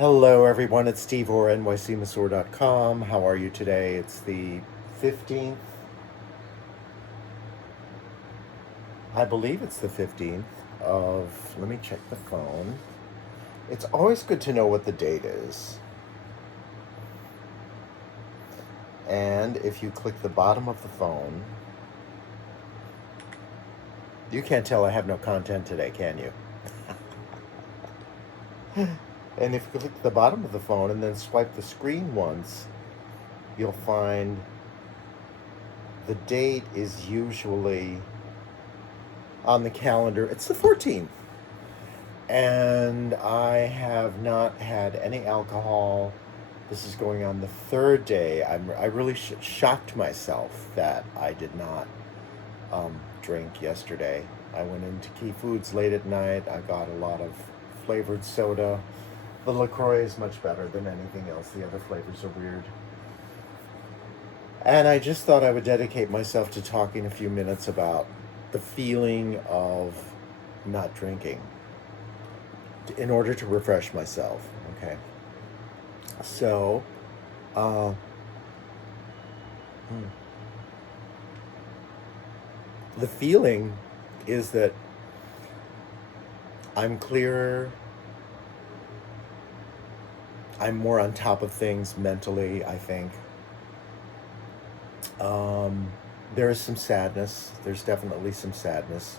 Hello, everyone. It's Steve or nycmasseur.com. How are you today? It's the 15th. I believe it's the 15th of. Let me check the phone. It's always good to know what the date is. And if you click the bottom of the phone, you can't tell I have no content today, can you? And if you click the bottom of the phone and then swipe the screen once, you'll find the date is usually on the calendar. It's the 14th. And I have not had any alcohol. This is going on the third day. I really shocked myself that I did not drink yesterday. I went into Key Foods late at night. I got a lot of flavored soda. The LaCroix is much better than anything else. The other flavors are weird. And I just thought I would dedicate myself to talking a few minutes about the feeling of not drinking in order to refresh myself. Okay. So, uh, the feeling is that I'm clearer. I'm more on top of things mentally, I think. There is some sadness. There's definitely some sadness.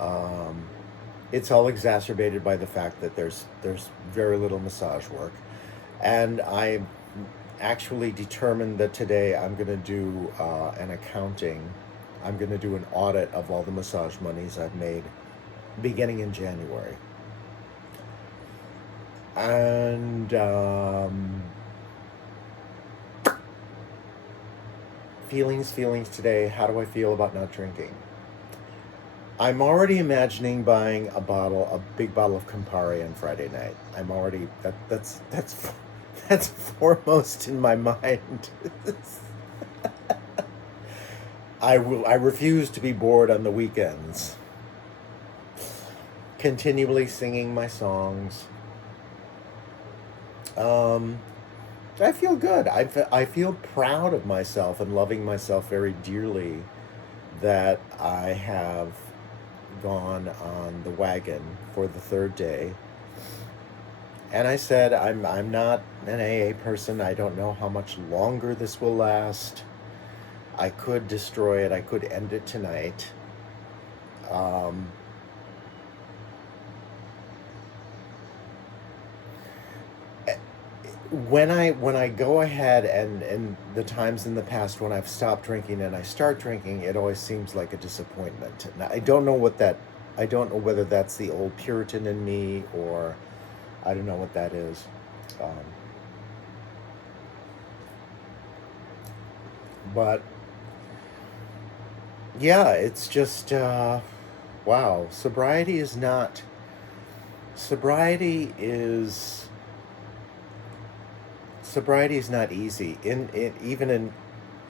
Um, it's all exacerbated by the fact that there's very little massage work, and I actually determined that today I'm going to do an accounting. I'm going to do an audit of all the massage monies I've made beginning in January. And feelings today. How do I feel about not drinking? I'm already imagining buying a big bottle of Compari on Friday night. I'm already that's foremost in my mind. I refuse to be bored on the weekends. Continually singing my songs. I feel good. I feel proud of myself and loving myself very dearly that I have gone on the wagon for the third day. And I said, I'm not an AA person. I don't know how much longer this will last. I could destroy it. I could end it tonight. When I go ahead and the times in the past when I've stopped drinking and I start drinking, it always seems like a disappointment. And I don't know I don't know whether that's the old Puritan in me, or I don't know what that is. Um, but yeah, it's just wow. Sobriety is sobriety is not easy in even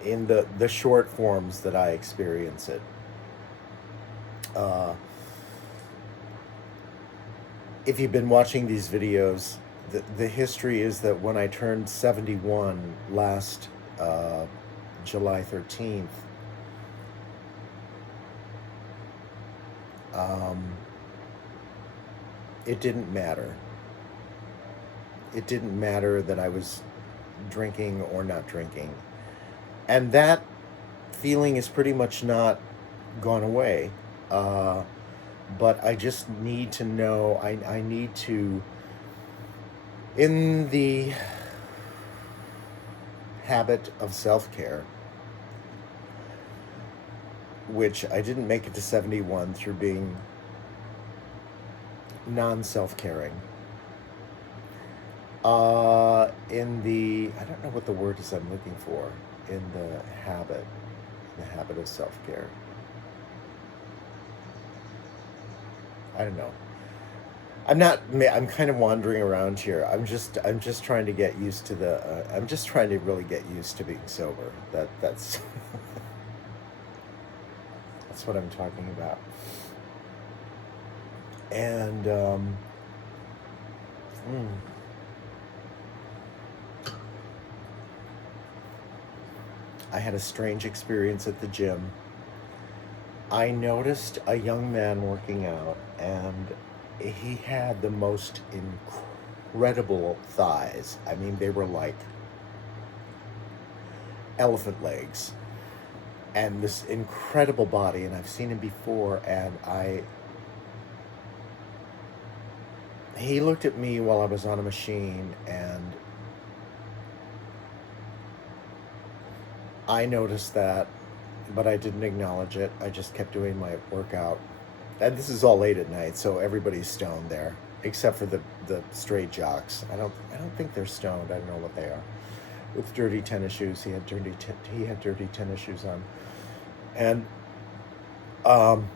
in the short forms that I experience it. Uh, if you've been watching these videos, the history is that when I turned 71 last July 13th, um, it didn't matter. It didn't matter that I was drinking or not drinking. And that feeling is pretty much not gone away. Uh, but I just need to know, I need to, in the habit of self-care, which I didn't make it to 71 through being non-self-caring. I don't know what the word is I'm looking for, in the habit of self-care. I don't know. I'm kind of wandering around here. I'm just trying to get used to I'm just trying to really get used to being sober. That's that's what I'm talking about. And I had a strange experience at the gym. I noticed a young man working out, and he had the most incredible thighs. I mean, they were like elephant legs, and this incredible body. And I've seen him before, and he looked at me while I was on a machine, and I noticed that, but I didn't acknowledge it. I just kept doing my workout. And this is all late at night, so everybody's stoned there, except for the straight jocks. I don't think they're stoned. I don't know what they are. With dirty tennis shoes, he had dirty tennis shoes on, and um,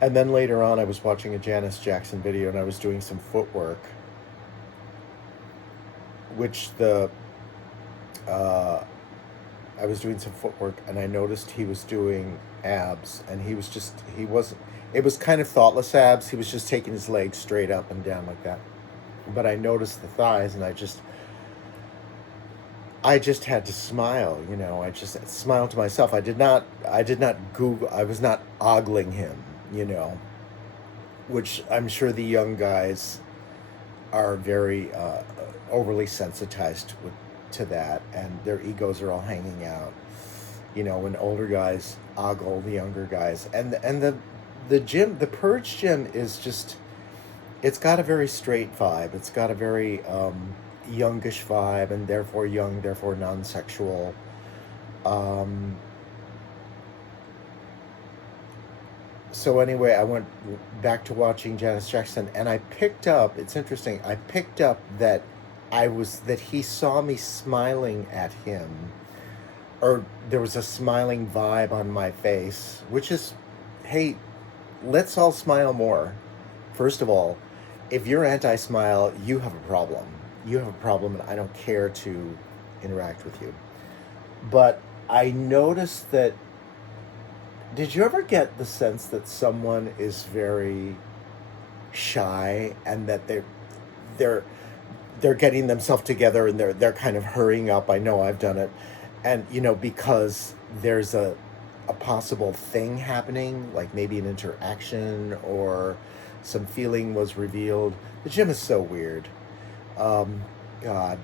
and then later on, I was watching a Janice Jackson video, and I was doing some footwork, which uh, I was doing some footwork, and I noticed he was doing abs, and he wasn't, it was kind of thoughtless abs. He was just taking his legs straight up and down like that. But I noticed the thighs, and I just had to smile, you know. I just smiled to myself. I did not Google, I was not ogling him, you know, which I'm sure the young guys are very overly sensitized to that, and their egos are all hanging out. You know, when older guys ogle the younger guys, and the Purge gym is just, it's got a very straight vibe. It's got a very youngish vibe, and therefore young, therefore non-sexual. Um, so anyway, I went back to watching Janice Jackson, and I picked up. It's interesting. I picked up that that he saw me smiling at him, or there was a smiling vibe on my face, which is, hey, let's all smile more. First of all, if you're anti-smile, you have a problem. You have a problem, and I don't care to interact with you. But I noticed that. Did you ever get the sense that someone is very shy, and that they're they're getting themselves together, and they're kind of hurrying up? I know I've done it, and you know, because there's a possible thing happening, like maybe an interaction or some feeling was revealed. The gym is so weird. Um, God,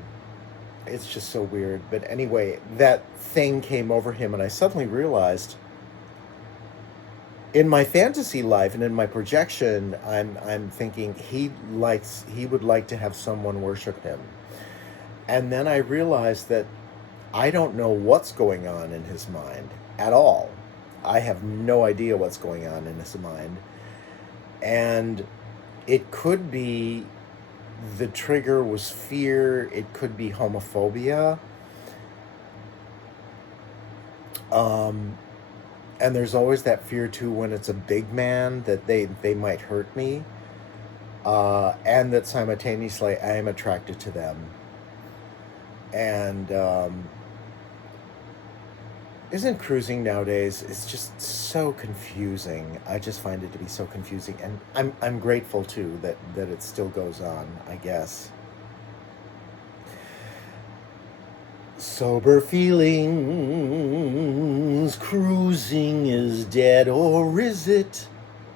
it's just so weird. But anyway, that thing came over him, and I suddenly realized, in my fantasy life and in my projection, I'm thinking he would like to have someone worship him. And then I realized that I don't know what's going on in his mind at all. I have no idea what's going on in his mind. And it could be, the trigger was fear, it could be homophobia. Um, and there's always that fear too when it's a big man, that they might hurt me, and that simultaneously I am attracted to them. And isn't cruising nowadays? It's just so confusing. I just find it to be so confusing, and I'm grateful too that it still goes on, I guess. Sober feelings, cruising is dead, or is it?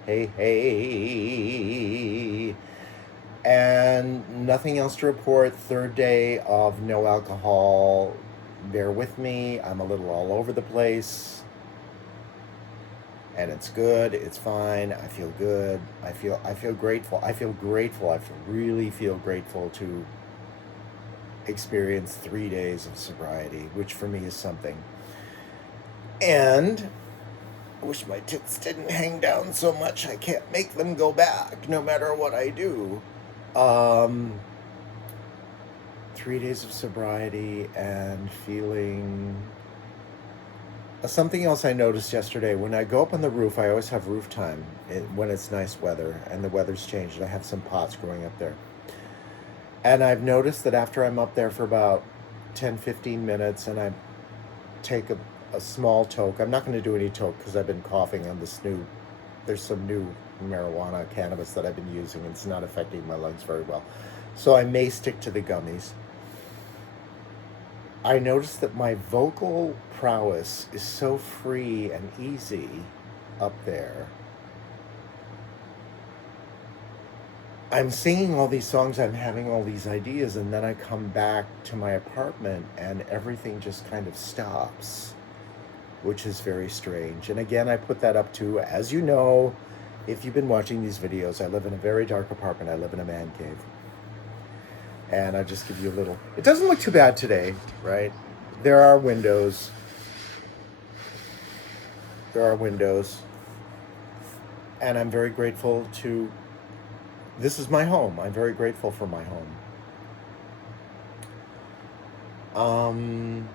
Hey, hey. And nothing else to report. Third day of no alcohol. Bear with me. I'm a little all over the place. And it's good. It's fine. I feel good. I feel grateful. I really feel grateful to experience 3 days of sobriety, which for me is something. And I wish my tits didn't hang down so much. I can't make them go back no matter what I do. 3 days of sobriety and feeling. Something else I noticed yesterday, when I go up on the roof, I always have roof time when it's nice weather, and the weather's changed. I have some pots growing up there. And I've noticed that after I'm up there for about 10-15 minutes, and I take a small toke. I'm not going to do any toke because I've been coughing on there's some new marijuana, cannabis that I've been using, and it's not affecting my lungs very well. So I may stick to the gummies. I noticed that my vocal prowess is so free and easy up there. I'm singing all these songs, I'm having all these ideas, and then I come back to my apartment and everything just kind of stops, which is very strange. And again, I put that up to, as you know, if you've been watching these videos, I live in a very dark apartment. I live in a man cave. And I'll just give you a little. It doesn't look too bad today, right? There are windows. There are windows. And I'm very grateful to. This is my home. I'm very grateful for my home.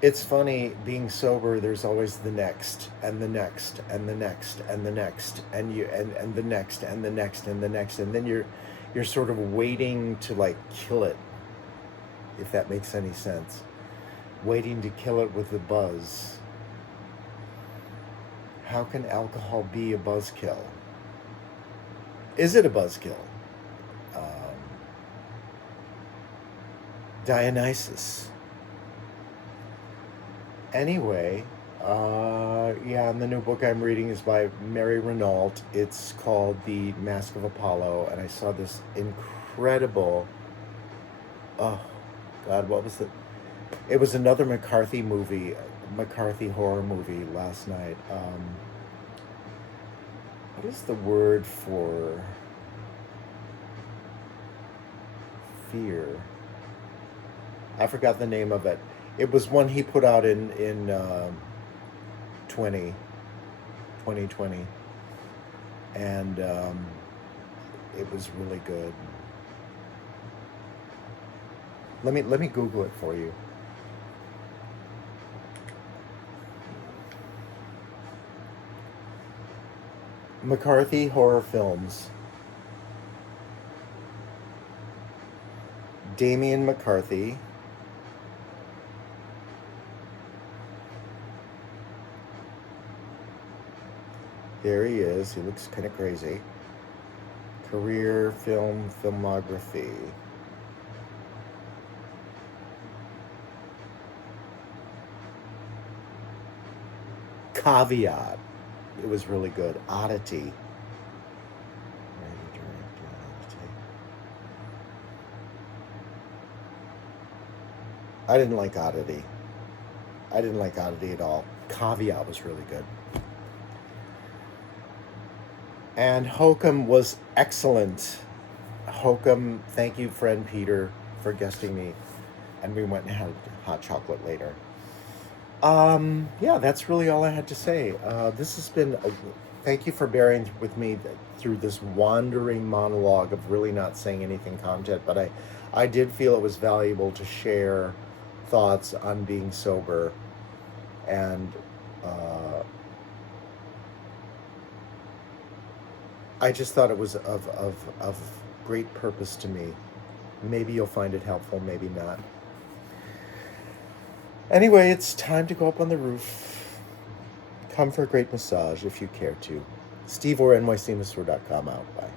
It's funny being sober. There's always the next and the next and the next and the next and the next and the next and the next, and then you're sort of waiting to like kill it, if that makes any sense. Waiting to kill it with the buzz. How can alcohol be a buzzkill? Is it a buzzkill? Dionysus. Anyway, yeah, and the new book I'm reading is by Mary Renault. It's called The Mask of Apollo, and I saw this incredible, oh, God, what was it? It was another McCarthy movie, McCarthy horror movie last night. What is the word for fear? I forgot the name of it. It was one he put out in 2020, and it was really good. Let me Google it for you. McCarthy horror films. Damian McCarthy. There he is. He looks kind of crazy. Career, filmography. Caveat. It was really good. Oddity. I didn't like Oddity. I didn't like Oddity at all. Caveat was really good. And Hokum was excellent. Hokum, thank you, friend Peter, for guesting me. And we went and had hot chocolate later. Yeah, that's really all I had to say. This has been, thank you for bearing with me through this wandering monologue of really not saying anything content, but I did feel it was valuable to share thoughts on being sober, and I just thought it was of great purpose to me. Maybe you'll find it helpful, maybe not. Anyway, it's time to go up on the roof. Come for a great massage if you care to. Steve or NYCMasseur.com out. Bye.